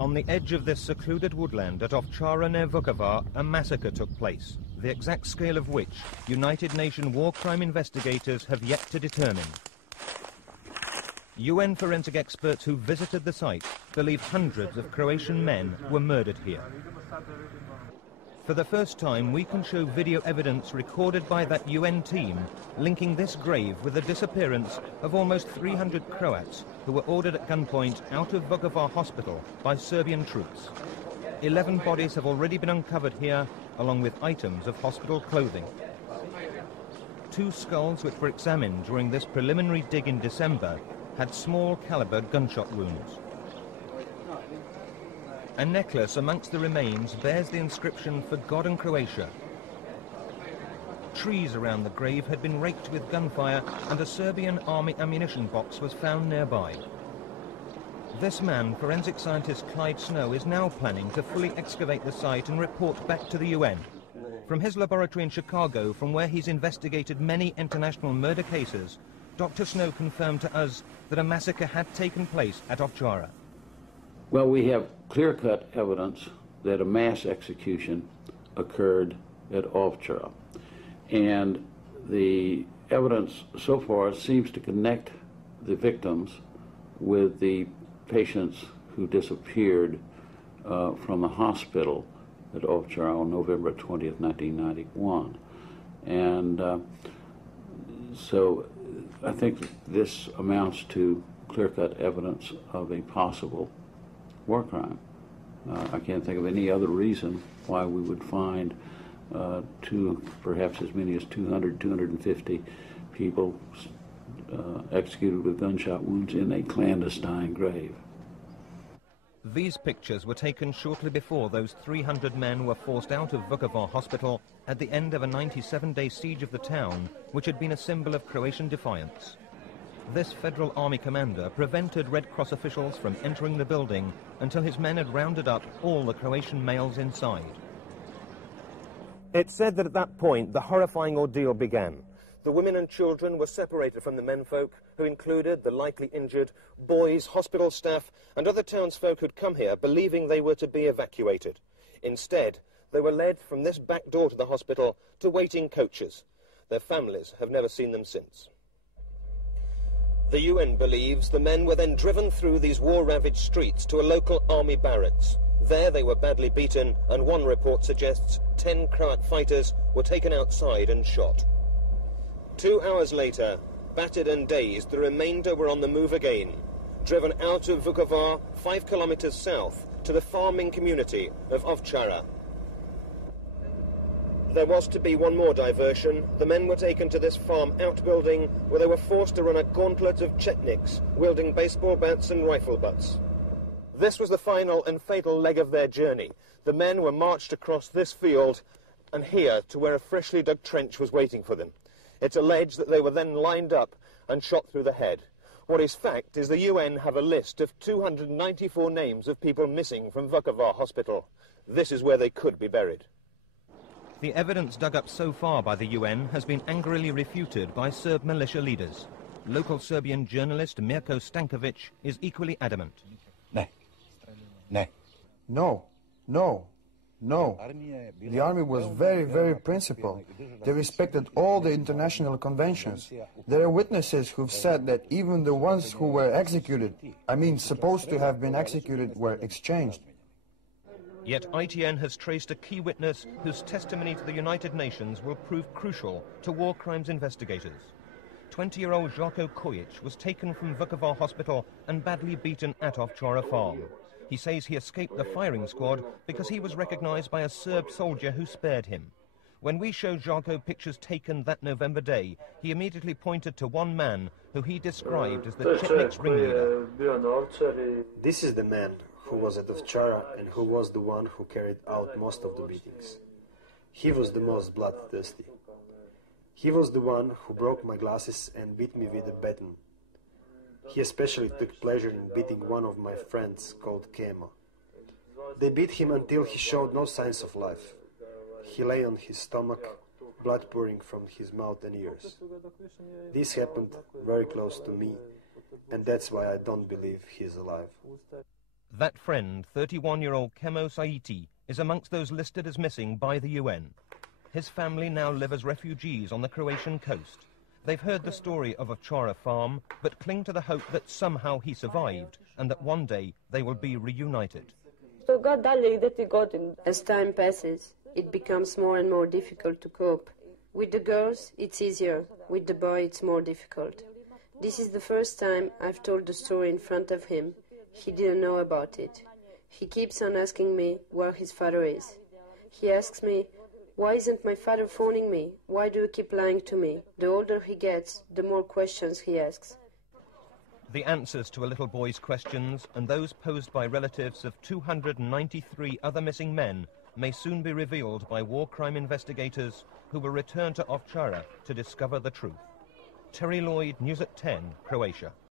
On the edge of this secluded woodland at Ovcara near Vukovar, a massacre took place, the exact scale of which United Nations war crime investigators have yet to determine. UN forensic experts who visited the site believe hundreds of Croatian men were murdered here. For the first time, we can show video evidence recorded by that UN team linking this grave with the disappearance of almost 300 Croats who were ordered at gunpoint out of Vukovar hospital by Serbian troops. 11 bodies have already been uncovered here, along with items of hospital clothing. 2 skulls which were examined during this preliminary dig in December had small caliber gunshot wounds. A necklace amongst the remains bears the inscription "For God and Croatia." Trees around the grave had been raked with gunfire, and a Serbian army ammunition box was found nearby. This man, forensic scientist Clyde Snow, is now planning to fully excavate the site and report back to the UN. From his laboratory in Chicago, from where he's investigated many international murder cases, Dr. Snow confirmed to us that a massacre had taken place at Ovcara. Well, we have clear-cut evidence that a mass execution occurred at Ovcara. And the evidence so far seems to connect the victims with the patients who disappeared from the hospital at Ovcara on November 20th, 1991. And so I think this amounts to clear-cut evidence of a possible war crime. I can't think of any other reason why we would find perhaps as many as 200, 250 people executed with gunshot wounds in a clandestine grave. These pictures were taken shortly before those 300 men were forced out of Vukovar hospital at the end of a 97-day siege of the town, which had been a symbol of Croatian defiance. This Federal Army commander prevented Red Cross officials from entering the building until his men had rounded up all the Croatian males inside. It's said that at that point the horrifying ordeal began. The women and children were separated from the menfolk, who included the likely injured, boys, hospital staff, and other townsfolk who'd come here believing they were to be evacuated. Instead, they were led from this back door to the hospital to waiting coaches. Their families have never seen them since. The UN believes the men were then driven through these war-ravaged streets to a local army barracks. There they were badly beaten, and one report suggests 10 Croat fighters were taken outside and shot. 2 hours later, battered and dazed, the remainder were on the move again, driven out of Vukovar 5 kilometers south to the farming community of Ovcara. There was to be one more diversion. The men were taken to this farm outbuilding where they were forced to run a gauntlet of Chetniks wielding baseball bats and rifle butts. This was the final and fatal leg of their journey. The men were marched across this field and here to where a freshly dug trench was waiting for them. It's alleged that they were then lined up and shot through the head. What is fact is the UN have a list of 294 names of people missing from Vukovar hospital. This is where they could be buried. The evidence dug up so far by the UN has been angrily refuted by Serb militia leaders. Local Serbian journalist Mirko Stankovic is equally adamant. No. The army was very, very principled. They respected all the international conventions. There are witnesses who've said that even the ones who were executed, supposed to have been executed, were exchanged. Yet ITN has traced a key witness whose testimony to the United Nations will prove crucial to war crimes investigators. 20-year-old Žarko Kojic was taken from Vukovar hospital and badly beaten at Ovcara farm. He says he escaped the firing squad because he was recognized by a Serb soldier who spared him. When we showed Žarko pictures taken that November day, he immediately pointed to one man who he described as the Chetniks ringleader. This is the man who was at Ovcara and who was the one who carried out most of the beatings. He was the most bloodthirsty. He was the one who broke my glasses and beat me with a baton. He especially took pleasure in beating one of my friends called Kemo. They beat him until he showed no signs of life. He lay on his stomach, blood pouring from his mouth and ears. This happened very close to me, and that's why I don't believe he's alive. That friend, 31-year-old Kemo Saiti, is amongst those listed as missing by the UN. His family now live as refugees on the Croatian coast. They've heard the story of Ovcara farm, but cling to the hope that somehow he survived and that one day they will be reunited. As time passes, it becomes more and more difficult to cope. With the girls, it's easier. With the boy, it's more difficult. This is the first time I've told the story in front of him. He didn't know about it. He keeps on asking me where his father is. He asks me, why isn't my father phoning me? Why do you keep lying to me? The older he gets, the more questions he asks. The answers to a little boy's questions and those posed by relatives of 293 other missing men may soon be revealed by war crime investigators who will return to Ovcara to discover the truth. Terry Lloyd, News at 10, Croatia.